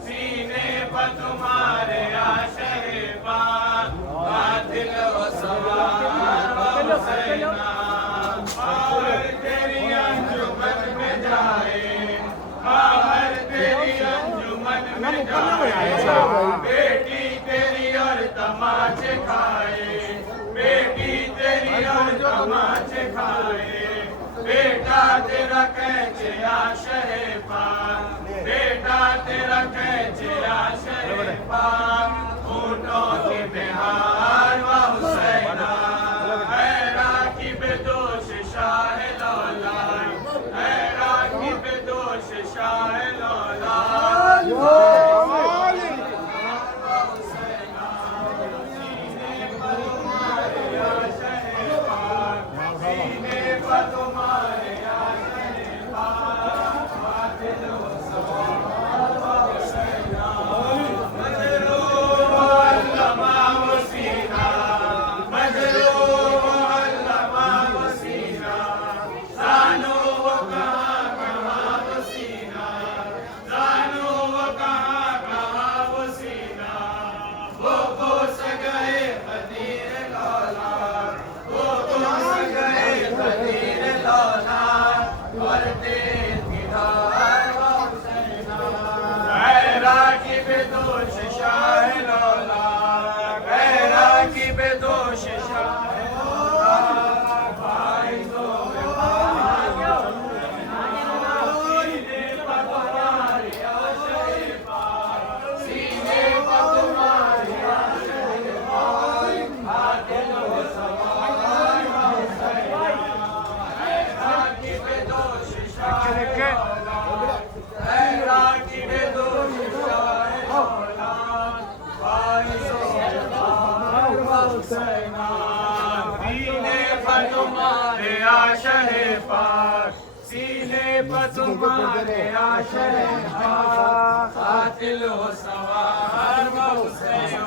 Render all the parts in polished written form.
سینے پر تمہارے عاشق پاک قاتل و سوار و حسینہ باہر تیری انجمن میں جائے باہر تیری انجمن میں جائے بیٹی تیری اور تماچے کھائے بیٹی تیری اور تماچے کھائے بیٹا تیرا کہچے عاشق پاک بیٹا تیرا کہچے عاشق پاک اونٹوں کی بہار و حسینہ اے راکب دوش شاہ لولاد اے راکب دوش شاہ لولاد سینے پر تمہارے عاشق پاک قاتل و سوار و حسینہ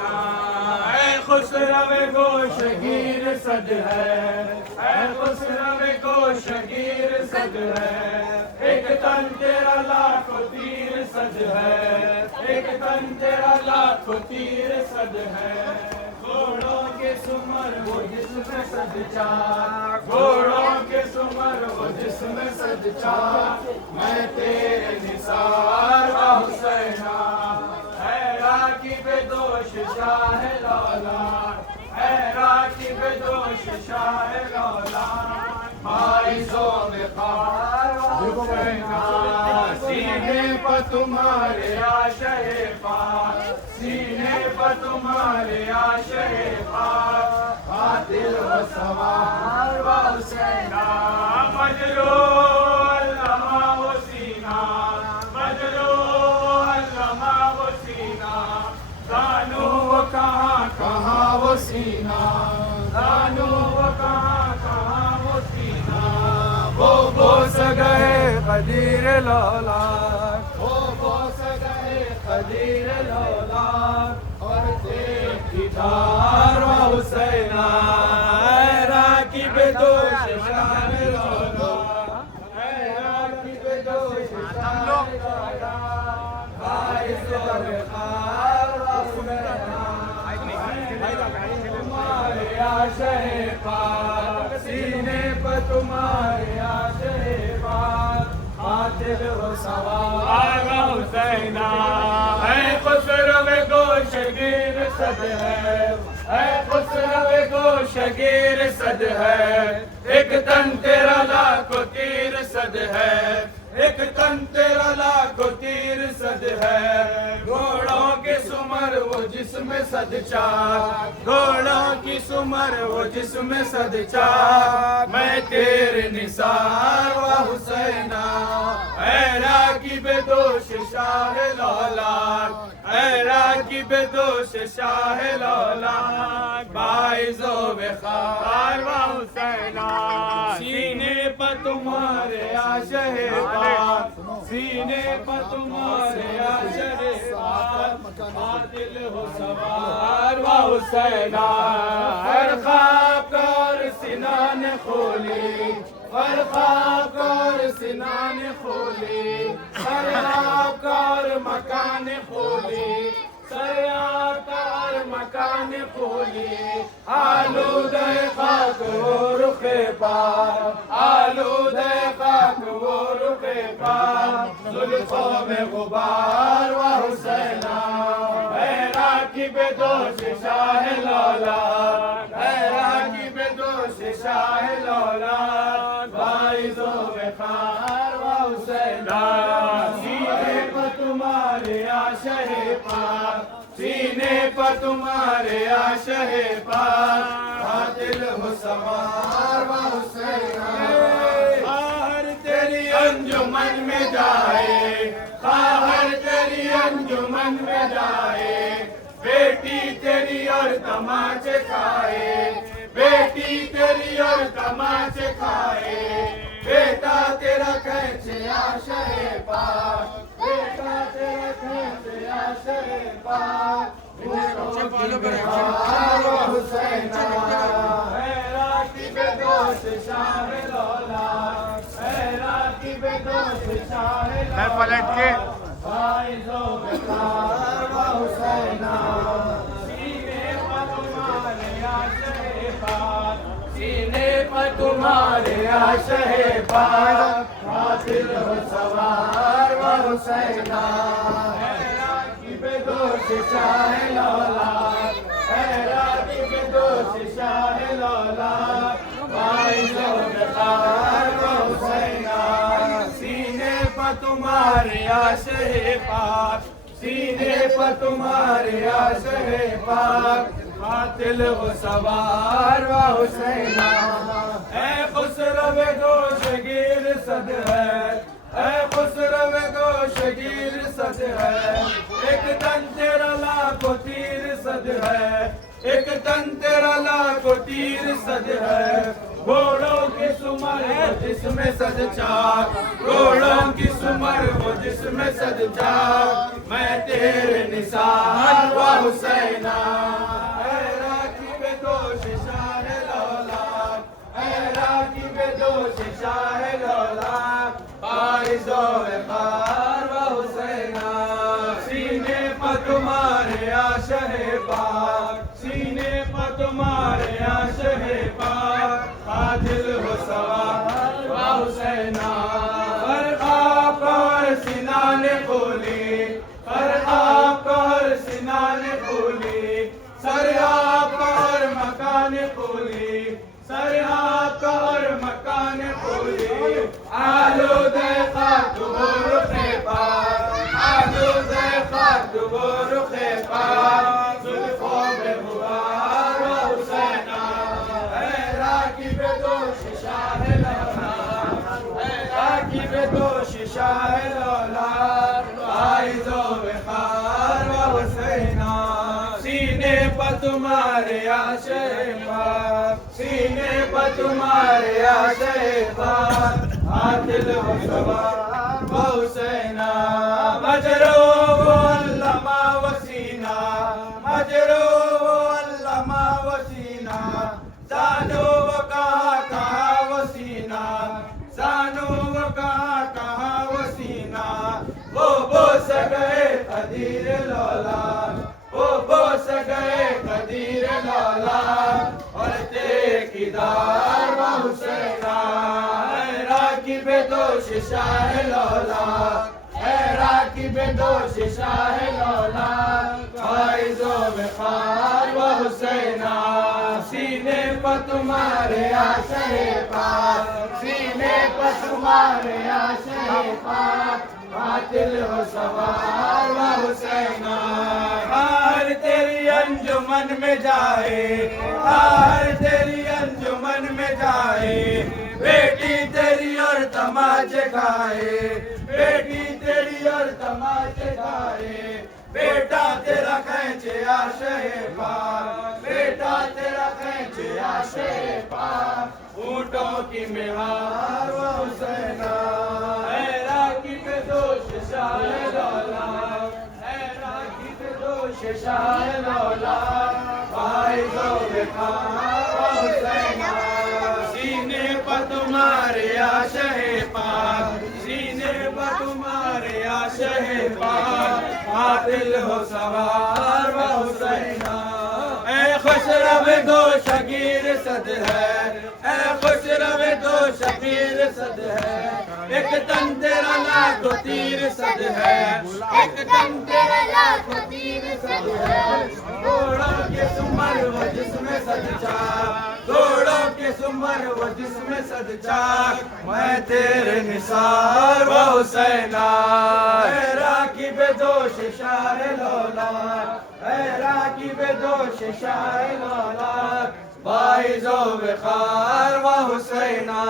اے خسرو گوشگیر صد ہے اے خسرو گوشگیر صد ہے ایک تن تیرا لاکھوں تیر صد ہے ایک تن تیرا لاکھوں تیر صد ہے گھوڑوں کے سمر وہ جسم صد چاک گھوڑوں کے سمر وہ جسم صد چاک میں تیرے نثار و حسینہ اے راکب دوش شاہ لولاد اے راکب دوش شاہ لولاد بائزوں میں خار و حسینہ سینے پر تمہارے عاشق پاک سینے پر تمہارے عاشق پاک قاتل و سوار و حسینہ مجروح علامہ و سینہ مجروح علامہ و سینہ دانو و کہاں وہ سینہ دانو و کہاں وہ سینہ وہ بوس گئے قدیر لولاد وہ بوس گئے قدیر لولاد اور دیکھی دار و حسینہ اے راکب دوش شاہ لولاد اے راکب دوش شاہ لولاد باعث وقار و حسینہ تمہارے عاشق پاک سینے پر تمہارے عاشق پاک قاتل و سوار و حسینہ اے خسرو گوشگیر صد ہے اے خسرو گوشگیر صد ہے ایک تن تیرا لاکھوں تیر صد ہے ایک تن تیرا لاکھوں تیر صد ہے گھوڑوں کی سمر وہ جسم صد چاک گھوڑوں کی سمر وہ جسم صد چاک میں تیرے نثار و حسینہ اے راکب دوش شاہ لولاد اے راکب دوش شاہ لولاد باعث و وقار و حسینہ سینے پر تمہارے عاشق پاک سینے پر تمہارے عاشق پاک قاتل و سوار و حسینہ ہر خواب کا اور سینہ نے کھولی ہر خواب کا سنان خولی سر آقا اور مکان خولی سر آقا اور مکان خولی آلودہ خاک و رخ پاک آلودہ خاک و رخ پاک زلفوں میں غبار و حسینہ اے راکب دوش شاہ لولا اے راکب دوش شاہ لولا باعث و وقار و حسینہ سینے پر تمہارے عاشق پاک سینے پر تمہارے عاشق پاک قاتل ہو سوار و حسینہ خواہر تیری انجمن میں جائے خواہر تیری انجمن میں جائے بیٹی تیری اور تماچے کھائے بیٹی تیری اور تماچے کھائے بیٹا تیرا کھینچے عاشق پاک بیٹا تیرا کھینچے عاشق پاک حسینہ اے راکب دوش شاہ لولا اے راکب دوش شاہ لولا پلٹ کے باعث و وقار و حسینہ سینے پر تمہارے عاشق پاک سینے پر تمہارے عاشق پاک قاتل ہو سوار و حسینہ اے راکب دوش شاہ لولا اے راکب دوش شاہ لولا باعث و وقار و حسینہ سینے پر تمہارے عاشق پاک سینے پر تمہارے عاشق پاک قاتل و سوار و حسینہ اے خسرو گوشگیر صد ہے اے خسرو گوشگیر صد ہے ایک تن تیرا لاکھوں تیر صد ہے ایک تن تیرا لاکھوں تیر صد ہے گھوڑوں کی سمر وہ جس میں سد چاک گھوڑوں کی سمر وہ جس میں سد چاک میں تیرے نثار و حسینہ اے راکب دوش شاہ لولا اے راکب دوش شاہ لولا باعث و وقار و حسینہ سینے پر تمہارے عاشق پاک سینے پر تمہارے عاشق پاک قاتل ہو سوار و حسینہ پر آپ اور سنان کھولی پر آپ اور سنان کھولی سر آپ اور مکان کھولی سر آپ اور مکان کھولی آلودہ خاک و رخ پاک آلودہ خاک و رخ پاک زلفوں میں غبار و حسینہ اے راکب دوش شاہ لولا اے راکب دوش شاہ لولا باعث و وقار و حسینہ سینے پر تمہارے عاشق پاک سینے پر تمہارے عاشق پاک قاتل و سوار و حسینہ مجروح و علامہ وسینہ مجروح و علامہ وسینہ زانو و کہاں وسینہ زانو و کہاں وسینہ وہ بوس گئے قدیر لولا وہ بوس گئے قدیر لولا اور دیکھدار و حسینہ اے راکب دوش شاہ لولا اے راکب دوش شاہ لولا باعث و وقار و حسینہ سینے پر تمہارے عاشق پاک سینے پر تمہارے عاشق پاک قاتل ہو سوار و حسینہ ہر تیری انجمن میں جائے ہر تیری انجمن میں جائے بیٹی تیری اور تماچے کھائے بیٹی تیری اور تماچے کھائے بیٹا تیرا کھینچے عاشق پاک بیٹا تیرا کھینچے عاشق پاک اونٹوں کی مہار و حسینہ اے راکب دوش شاہ لولا اے راکب دوش شاہ لولا باعث و وقار و حسینہ سینے پر تمہارے عاشق پاک قاتل ہو سوار و حسینہ اے خوش رو دو شگیر صد ہے اے خوش رو دو شگیر صد ہے ایک تن تیرا لاکھ تیر صد ہے ایک تن تیرا لاکھ تیر صد ہے گھوڑوں کے سمر و جسم صد چاک گھوڑوں کے سمر و جسم صد چاک میں تیرے نثار و حسینہ اے راکب دوش شاہ لولا اے راکب دوش شاہ لولا باعث و وقار و حسینہ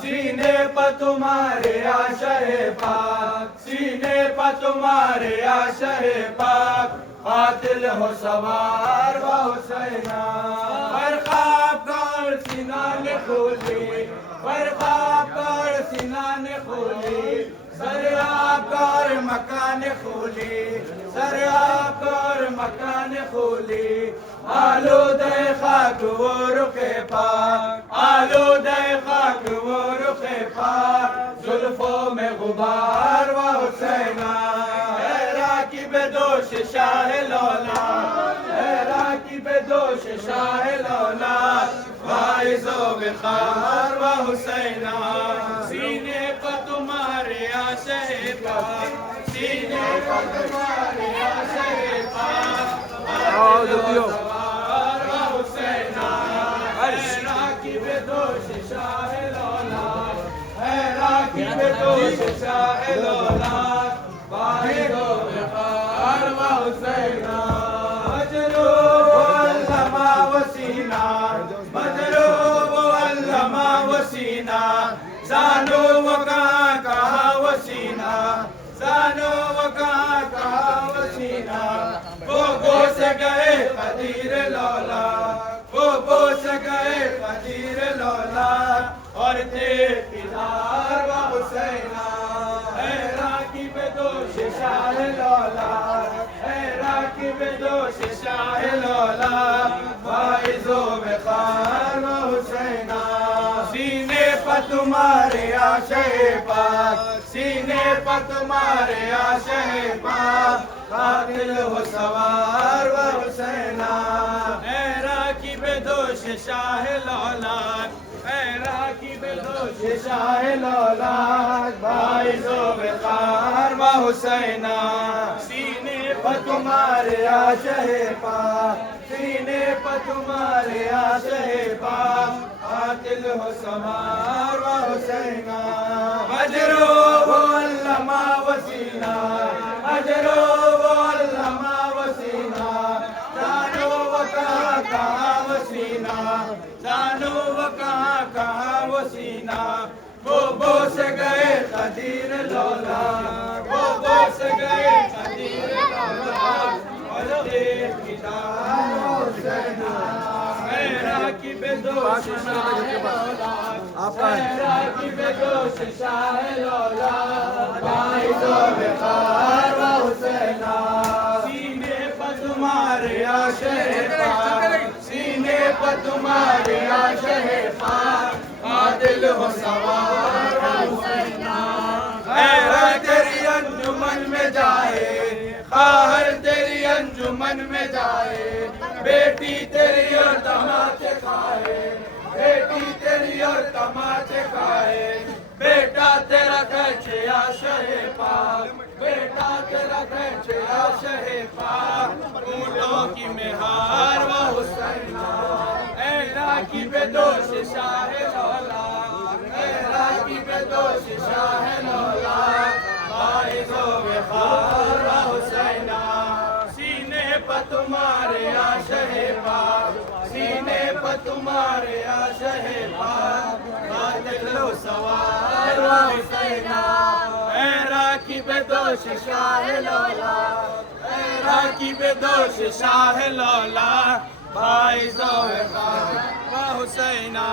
سینے پر تمہارے عاشق پاک سینے پر تمہارے عاشق پاک قاتل ہو سوار و حسینہ ہر خواب کار سینہ نے کھولی ہر خواب کار سینہ نے کھولی سریاب کار مکان کھولی سریاب کار مکان کھولی آلودہ خاک وہ رخ پاک آلودہ خاک وہ رخ پاک زلفوں میں غبار و حسینہ اے راکب دوش شاہ لولا اے راکب دوش شاہ لولا باعث و وقار و حسینہ سینے پر تمہارے عاشق پاک سینے پر تمہارے عاشق پاک سوار و حسینہ اے راکب دوش شاہ لولا اے راکب دوش شاہ لولا باعث و وقار و حسینہ مجروح علامہ وسینہ مجروح علامہ وسینہ زانو و کہاں وسینہ زانو و کہاں وسینہ وہ سے گئے قدیر لولا وہ سے گئے قدیر لولا اور تھے فدار و حسینہ اے راکب دوش شاہ لولا اے راکب دوش شاہ لولا باعث و وقار و حسینہ سینے پر تمہارے عاشق پاک سینے پر تمہارے عاشق پاک قاتل ہو سوار و حسینہ اے راکب دوش شاہ لولا اے راکب دوش شاہ لولا باعث و وقار و حسینہ سینے پر تمہارے عاشق پاک سینے پر تمہارے عاشق پاک قاتل ہو سوار و حسینہ مجروح علامہ وسینہ مجروح علامہ وسینہ زانو و کہاں وسینہ زانو و کہاں وسینہ وہ سے گئے قدیر لولا وہ سے گئے قدیر لولا اور دیکھ کتاب حسینہ اے راکب دوش شاہ لولا اے راکب دوش شاہ لولا باعث و وقار و حسینہ سینے پر تمہارے عاشق پاک سینے پر تمہارے عاشق پاک قاتل ہو سوار و حسینہ اے تیری انجمن میں جائے خواہر تیری انجمن میں جائے بیٹی تیری اور تماچے کھائے بیٹی تیری اور تماچے کھائے بیٹا تیرا کھینچے عاشق پاک بیٹا تیرا کھینچے عاشق پاک اونٹوں کی مہار و حسینہ اے راکب دوش شاہ لولا اے راکب دوش شاہ لولا باعث و وقار و حسینہ سینے پر تمہارے عاشق پاک سینے پر تمہارے عاشق پاک قاتل ہو سوار و حسینہ اے راکب دوش شاہ لولا اے راکب دوش شاہ لولا باعث و وقار و حسینہ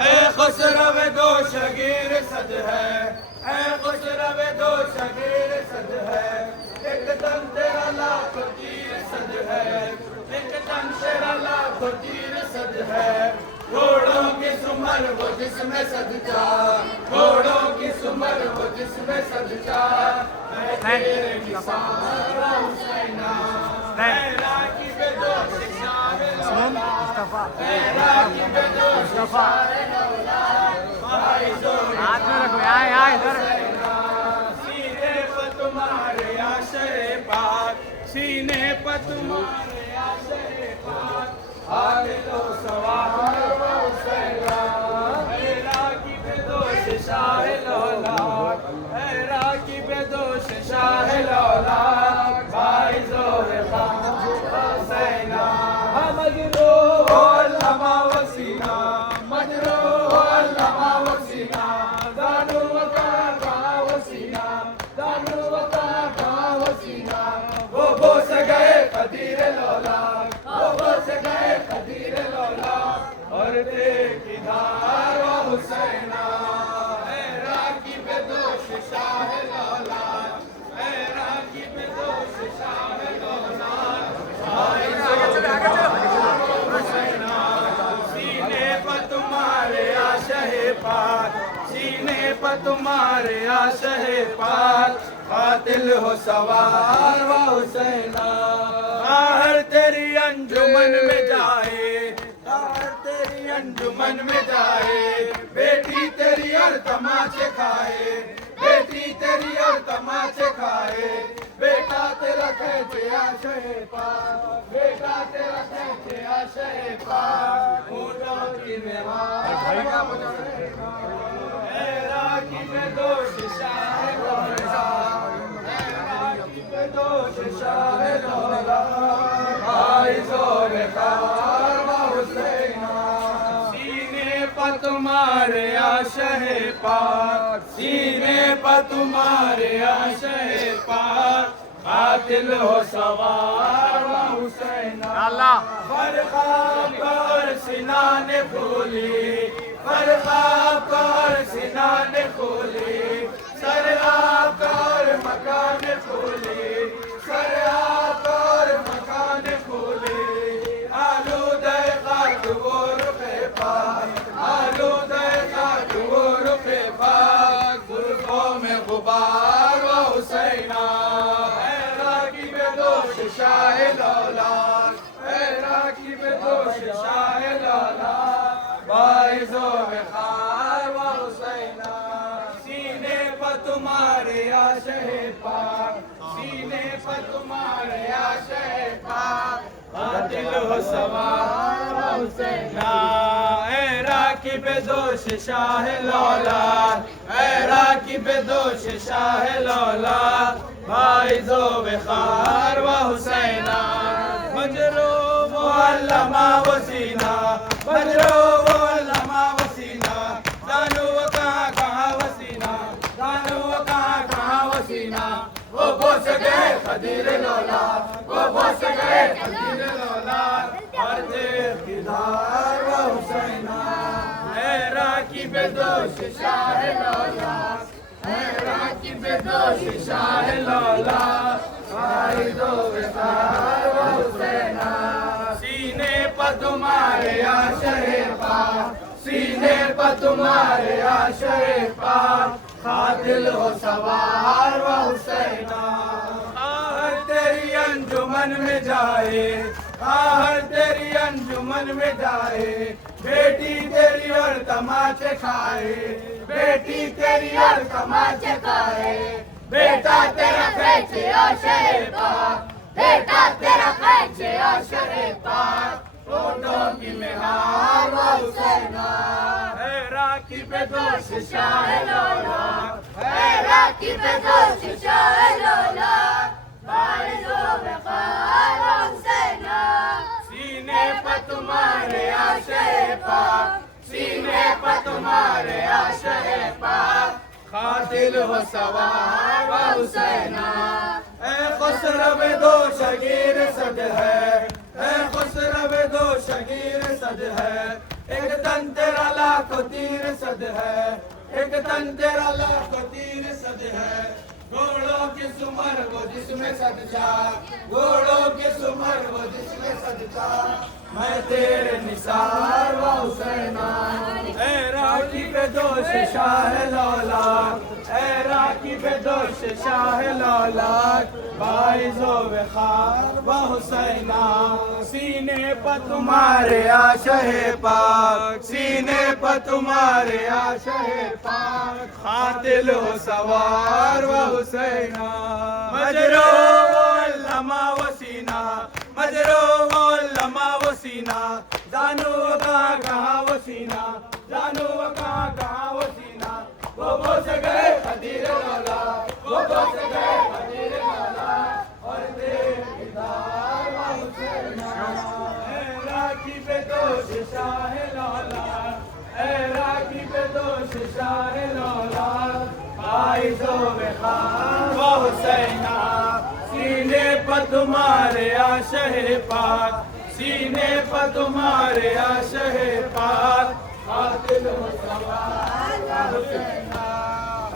اے خسرو دو شگیر صد ہے اے خسرو دو شگیر صد ہے ایک دم تیرا لاکھ تیر صد ہے ایک دم تیرا لاکھ تیر صد ہے گھوڑوں کی سمر وہ جس میں صد جا گھوڑوں کی سمر عمر ہو جس میں صدقہ ہے تیرے نثار و حسینہ اے راکب دوش شاہ لولا اے راکب دوش شاہ لولا بھائی زور ہاتھ میں رکھو ادھر سینے پر تمہارے عاشق پاک سینے پر تمہارے عاشق پاک عادل و سوار و حسینہ اے راکب دوش شاہ لولا اے راکب دوش شاہ لولا بھائی زور خان حسینہ مجروح علامہ وسیلہ مجروح علامہ وسیلہ دانو کا وسیلہ دانو کا وسیلہ وہ بوس گئے قدیر لولا وہ بوس گئے قدیر لولا اور دیکھ دھار و حسینہ اے راکب دوش شاہ لولا اے راکب دوش شاہ لولا بھائی سینے پر تمہارے عاشق پاک سینے پر تمہارے عاشق پاک قاتل ہو سوار و حسینہ ہر تیری انجمن میں جائے ہر تیری انجمن میں جائے بیٹی تیری ہر تماچے کھائے بیٹی تیری ہر تماچے کھائے بیٹا تیرا کہتے عاشق پاک بیٹا تیرا کہتے عاشق پاک اونٹوں کی مہار اے راکب دوش شاہ لولا اے راکب دوش شاہ لولا بھائی زور خار و حسینہ سینے پر تمہارے عاشق پاک سینے پر تمہارے عاشق پاک قاتل ہو سوار و حسینہ فرخاب کر سنان کھولی فرخاب کر سنان کھولی سر آپ کر مکان کھولی سر آپ کر مکان کھولی آلودہ خاک وہ رخ پاک آلودہ خاک وہ رخ پاک زلفوں میں غبار و حسینہ اے راکب دوش شاہ لولا اے راکب دوش شاہ لولا بھائی زور خار و حسینہ سینے پر تمہارے عاشق پاک سینے پر تمہارے عاشق پاک قاتل ہو سوار و حسینہ اے راکب دوش شاہ لولا اے راکب دوش شاہ لولا بھائی ذوب خار و حسینہ مجروح علامہ وسیلہ مجروح علامہ وسیلہ دانو کہاں وسیلہ دانو کہاں وسیلہ وہ بوس گئے قدیر لولا وہ بوس گئے قدیر لولا اور دیکھ دیدار و حسینہ اے راکب دوش شاہ لولا اے راکب دوش شاہ لولا بھائی ذوب خار و حسینہ سینے پر تمہارے عاشق پاک سینے پر تمہارے عاشق پاک قاتل ہو سوار و حسینہ ہر تیری انجمن میں جائے ہر تیری انجمن میں جائے بیٹی تیری اور تماچے کھائے بیٹی تیری اور تماچے کھائے بیٹا تیرا کھینچے عاشق پاک بیٹا تیرا کھینچے عاشق پاک اونٹوں کی مہار و حسینہ اے راکب دوش شاہ لولا اے راکب دوش شاہ لولا بھائی ذوب خار و حسینہ سینے پر تمہارے عاشق پاک سینے پر تمہارے عاشق پاک قاتل ہو سوار و حسینہ اے خسرو دو شگیر صد ہے اے خسرو دو شگیر صد ہے ایک تن تیرا لاکھ تیر صد ہے ایک تن تیرا لاکھ تیر صد ہے گھوڑوں کی سمر وہ جس میں سجا گھوڑوں کے سمر وہ جس میں سجا میں تیرے نثار و حسینہ اے راکب دوش شاہ لولاک اے راکب دوش شاہ لولاک باعث و وقار و حسینہ سینے پر تمہارے عاشق پاک سینے پر تمہارے عاشق پاک قاتل و سوار و حسینہ مجروح و علمہ و سینہ مجروح و علمہ و سینہ جانو کہاں وہ سینہ جانو کہاں وہ سینہ وہ بوس گئے خدیر مولا وہ بوس گئے خدیر مولا اور تیرے دیدار و حسینہ اے راکب دوش شاہ لولا اے راکب دوش شاہ لولا باعث و وقار و حسینہ سینے پر تمہارے عاشق پاک سینے پر تمہارے عاشق پاک قاتل و سوار و حسینہ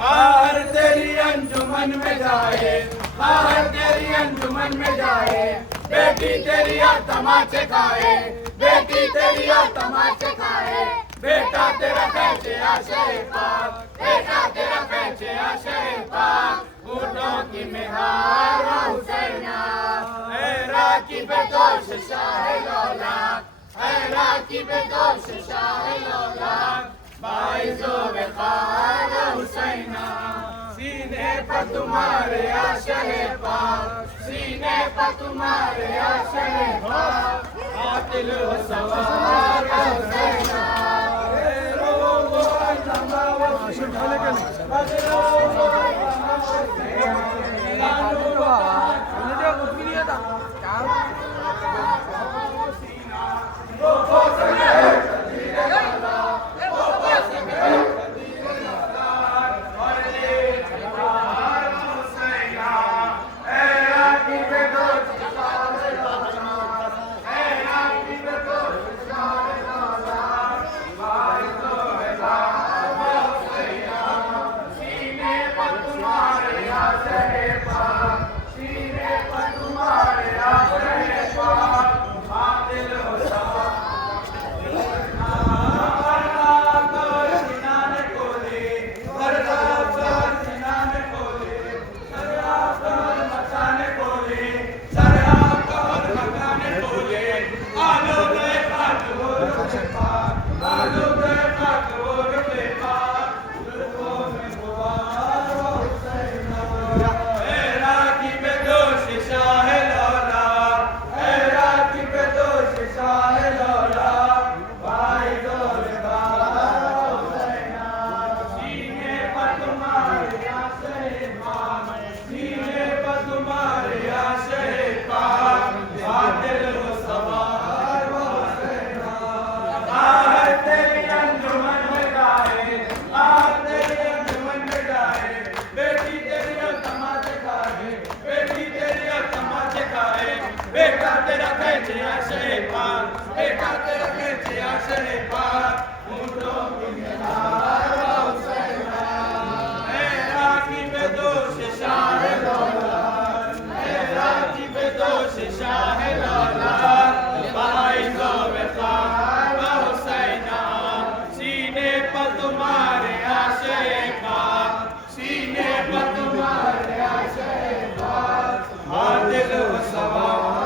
ہر تیری انجمن میں جائے ہر تیری انجمن میں جائے بیٹی تیری تماچے کھائے بیٹی تیری تماچے کھائے بیٹا تیرا کھینچے عاشق پاک بیٹا تیرا کھینچے عاشق پاک اونٹوں کی مہار و حسینہ اے راکب دوش شاہ لولاک اے راکب دوش شاہ لولاک باعث و وقار و حسینہ سینے پر تمہارے عاشق پاک سینے پر تمہارے عاشق پاک قاتل و سوار و حسینہ بیٹا تیرا کھینچے عاشق پاک بیٹا تیرا کھینچے عاشق پاک اونٹوں کی مہار و حسینہ اے راکب دوش شاہ لولاک اے راکب دوش شاہ لولاک باعث و وقار و حسینہ سینے پر تمہارے عاشق پاک سینے پر تمہارے عاشق پاک قاتل و سوار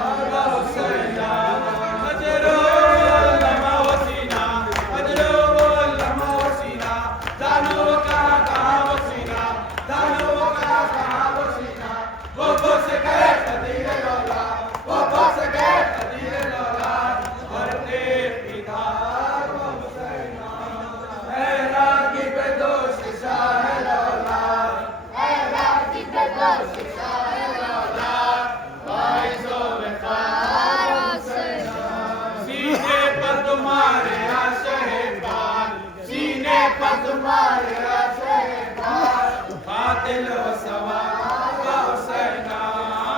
قاتل و سوار و حسینہ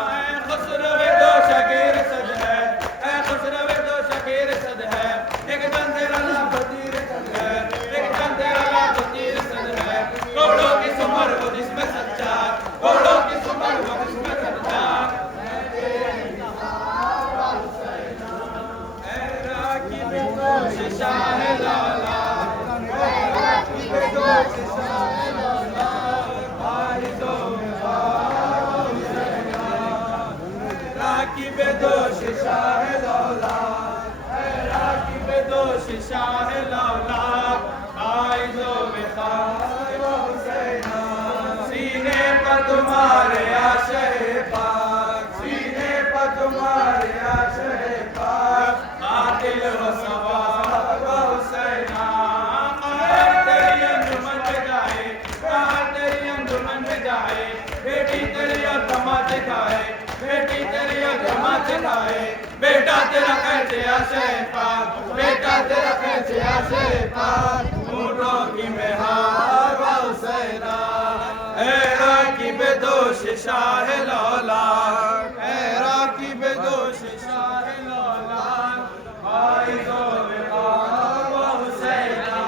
اے خسرو دو شکیر صد ہے اے خسرو دو شکیر صد ہے ایک جان تیرا لا بتیر صد ہے ایک جان تیرا لا بتیر صد ہے گھوڑوں کی سمر وہ جس میں سچا گھوڑوں کی سمر وہ راکب دوش شاہ لولا راکب دوش شاہ لولا قائد و بخار و حسینہ سینے پر تمہارے عاشق پاک سینے پر تمہارے عاشق پاک قاتل و سوار و حسینہ تیری انجمن میں جائے تیری انجمن میں جائے بیٹی تیری اور جماعت کھائے بیٹی تیری اور جماعت کھائے بیٹا تیرا کیسے عاشق پاک بیٹا تیرا کیسے عاشق پاک اونٹوں کی مہار و حسینہ اے راکب دوش شاہ لولا اے راکب دوش شاہ لولا قائد و وقار و حسینہ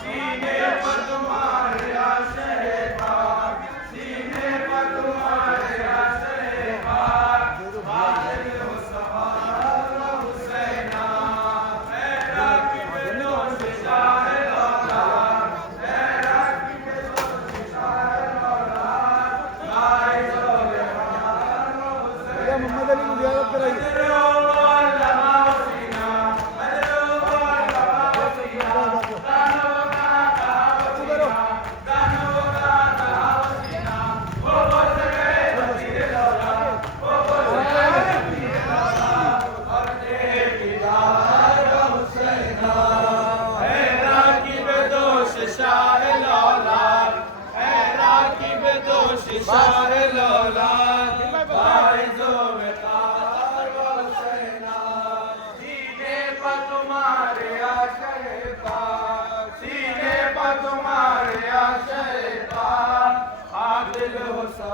سینے پر تمہارے عاشق پاک سینے پر تمہارے عاشق پاک قاتل و سوار و حسینہ اے راکب دوش شاہ لولا اے راکب دوش شاہ لولا قائد و وقار و حسینہ محمد علی کو زیارت کرائی شاہ لولا قائد و